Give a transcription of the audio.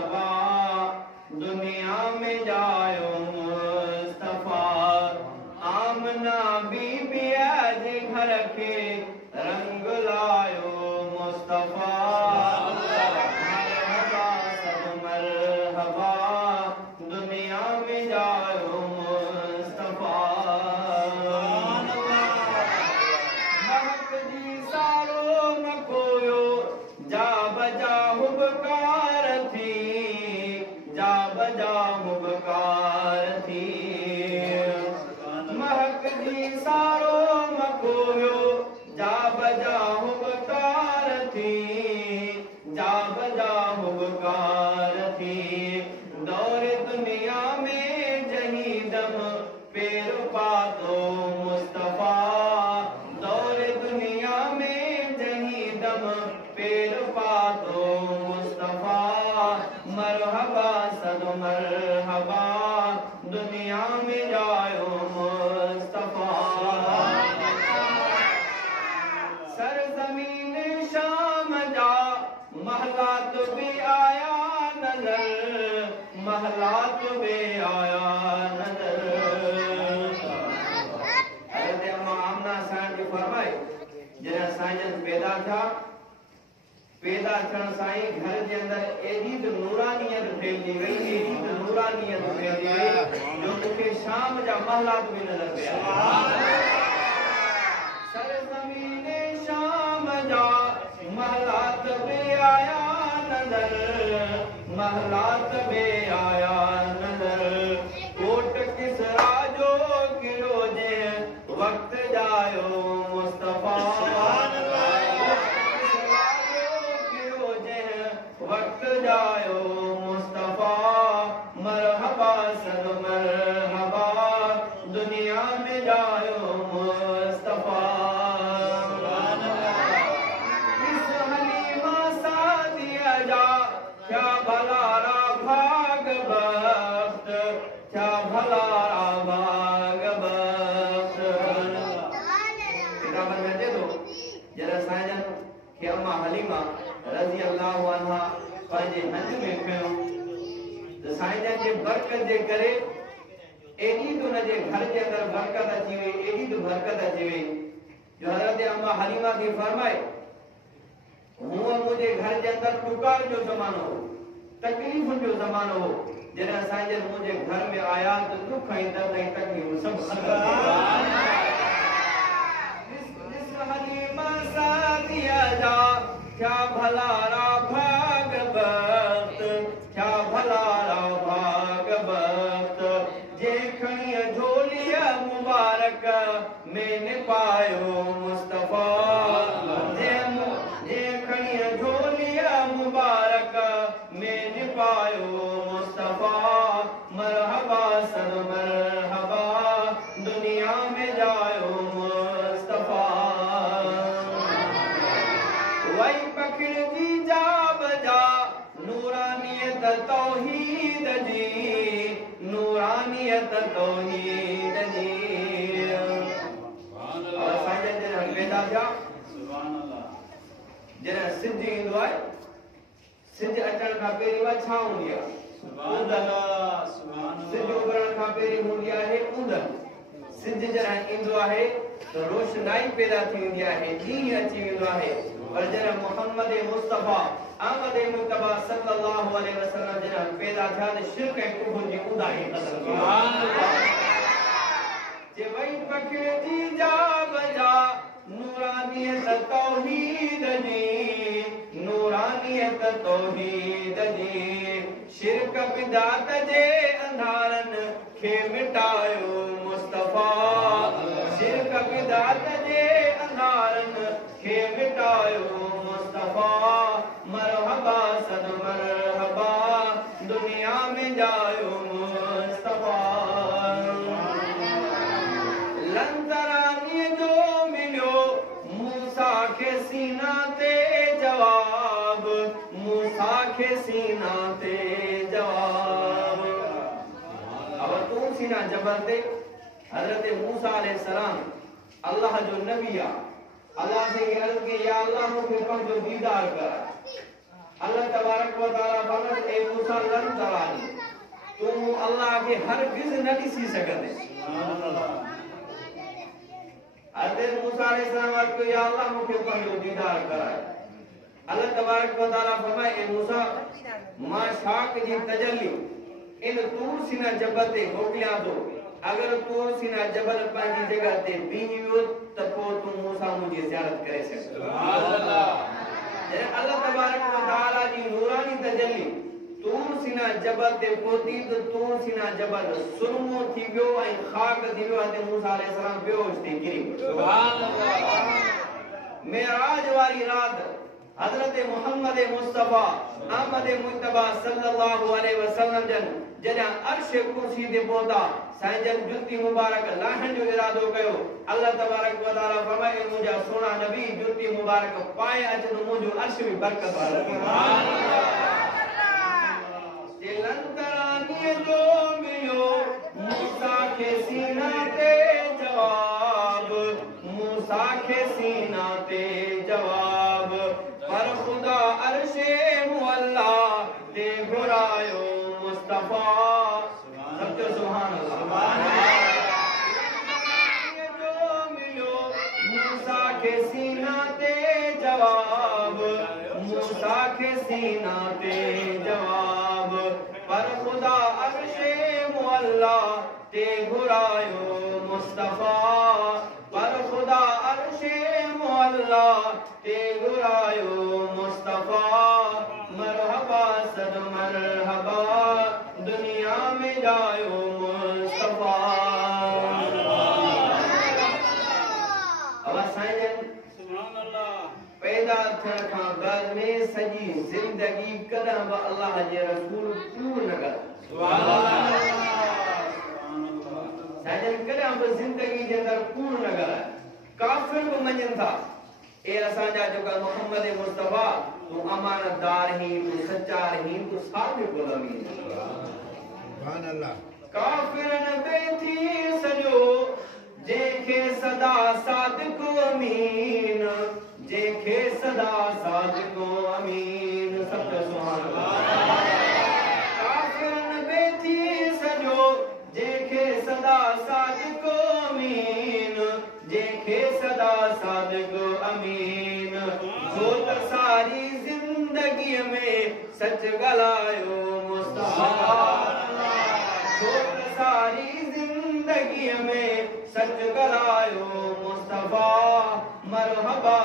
मरहबा दुनिया में जायो मुस्तफा। आमना बीबी आज घर के रंग लायो मुस्तफा। मरहबा सब मरहबा दुनिया में जायो मुस्तफा। महक जी सारो न कोयो जा बजा हुबकार थी, जा बजा हुबकार थी। महक जी सारो मकोयो जा बजा हुबकार थी, जा बजा हुबकार थी। दौर दुनिया में जही दम पेर पातो मुस्तफा। दौर दुनिया में जही दम पेर पातो मुस्तफा। मरहबा सद मरहबा दुनिया में जायो मुस्तफा। सरजमीन शाम जा महलात भी आया नजर, महलात भी आया नजर। हज़रत अम्मा आमना साईं जी फरमाए जॾहिं साईं जन पैदा थिया, पैदा थियण सां ई घर जे अंदरि एॾी त नूरानियत फैलिजी वई, एॾी त नूरानियत फैलिजी वई जो मूंखे शाम जा महलात बि नज़र पिया। सरज़मीन शाम जा महलात बि आया नज़र, महलात बि आया नज़र। कोट किसरा जो किरो जे वक्त जायो मुस्तफा। वक्त जायो मुस्तफा। मरहबा सद मरहबा दुनिया में जायो मुस्तफा। इस हलीमा सादिया जा क्या भलारा भाग बख्त, क्या भलारा भाग बख्त। किताब में दे दो जरा साजन कि अम्मा हलीमा रज़ी अल्लाहु अन्हा पंहिंजे हंध में खयो त साईं जन जे बरकत जे करे एॾी त हुनजे घर जे अंदरि बरकत अची वई, एॾी त बरकत अची वई जो हज़रत अम्मा हलीमा खे फरमाए हूअं मुंहिंजे घर जे अंदरि टुकार जो ज़मानो हो, तकलीफ़ुनि जो ज़मानो हो। जॾहिं साईं जन मुंहिंजे घर में आया त दुख ऐं दर्द ऐं तकलीफ़ूं सभु ख़तम थी वियूं। हलीमा सादिया जा क्या भलारा भाग बख्त, क्या भलारा भाग बख्त। जे खणिया झोलिया मुबारक मैंने पायो मुस्तफा। जे खणिया झोलिया मुबारक मैंने पायो मुस्तफा। मरहबा सद मरहबा दुनिया में जायो मुस्तफा। वही पकड़ दी जा बजा नूरानियत तौहीद जी, नूरानियत तौहीद जी। और साईं जन पैदा थिया जॾहिं सिज ईंदो आहे, सिज अचण खां पहिरीं उहा छा हूंदी आहे? सिज उभरण खां पहिरीं हूंदी आहे ऊंदहि। सिज जॾहिं ईंदो आहे त रोशनाई पैदा थी वेंदी आहे, ॾींहुं अची वेंदो आहे। पर जॾहिं मोहम्मद मुस्तफा अहमद मुस्तफा सल्लल्लाहु अलैहि वसल्लम जॾहिं पैदा थिया त शिरक ऐं कुफ्र जी ऊंदाही ख़तम थी जे वई पखिड़ जी जा बजा नूरानियत तौहीद जी, नूरानियत तौहीद जी। शिरक बिदात जे अंधारनि खे मिटायो मुस्तफा। शिरक बिदात जे अंधारनि खे मिटायो मुस्तफा। मरहबा सद मरहबा दुनिया में जायो मुस्तफा। लंतरानी जो मिलियो मूसा के सीना ते जवाब, मूसा के सीना ते जवाब। अब तू सीना जबल ते हजरत मूसा अलैहिस्सलाम अल्लाह जो नबी आ। अल्लाह से अर्ज की या अल्लाह मुझे पंहिंजो दीदार कर। अल्लाह तबारक व तआला फरमाए ए मूसा लन तरानी तुम अल्लाह के हरगिज़ न ॾिसी सघंदे। सुभान अल्लाह। हज़रत मूसा अलैहिस्सलाम को या अल्लाह मूंखे पंहिंजो दीदार कराए। अल्लाह तबारक व तआला फरमाए ए मूसा मां शाक जी तजल्ली इन तूर सीना जबल ते मोकिलियां थो। अगर तूर सीना जबल पंहिंजी जगह ते बीही वियो त पोइ तूं मूंसां मुंहिंजी ज़ियारत करे सघे। सुभान अल्लाह। अल्लाह तबारक व तआला जी नूरानी तजल्ली तूर सीना जबल ते पहुती त तूर सीना जबल सुरमो थी वियो ऐं खाक थी वियो ते मूसा अलैहिस्सलाम बेहोश थी किरी। सुभान अल्लाह। मेराज वारी रात हजरत मोहम्मद मुस्तफा अहमद मुज्तबा सल्लल्लाहु अलैहि वसल्लम जन जॾहिं अर्श कुर्सी ते पहुता साईं जन जुती मुबारक लाहण जो इरादो कयो। अल्लाह तबारक व तआला फरमाए मुंहिंजा सोना नबी जुती मुबारक पाए अच त मुंहिंजो अर्श बि बरकत वारो। सुभान अल्लाह। दिलन तरानी जो मिलो मूसा के सीना ते जवाब मूसा के सीना ते जवाब पर खुदा अर्शे मुअल्ला ते घुरायो मुस्तफा। सबके सुभान अल्लाह। सुभान अल्लाह। जो मिलो मूसा के सीना ते जवाब मूसा के सीना ते जवाब पर खुदा अर्शे मुअल्ला ते घुरायो मुस्तफा पर खुदा अर्शे मुअल्ला ते घुरायो मुस्तफा। मरहबा सद मरहबा दुनिया में जायो मुस्तफा। अब साईं सुभान अल्लाह पैदा थियण खां बाद में सॼी ज़िंदगी कॾहिं बि अल्लाह जे रसूल पूर न कयो। सुभान अल्लाह। साईं कॾहिं बि ज़िंदगी जे अंदरि पूर न कराए। काफ़िर बि मञनि था ए असांजा जेका मोहम्मद मुस्तफा तू अमानतदार ही तू सच्चार ही तू सादिक गुलामी। सुभान अल्लाह। काफ़िरन बेथी सजो जेके सदा सादिक अमीन जेके सदा सादिक अमीन। सब सुभान अल्लाह। काफ़िरन बेथी सजो जेके सदा सादिक अमीन जेके सदा सादिक अमीन जो त सारी जिंदगी में सच ॻाल्हायो मुस्तफा। जो त सारी जिंदगी में सच ॻाल्हायो मुस्तफा। मरहबा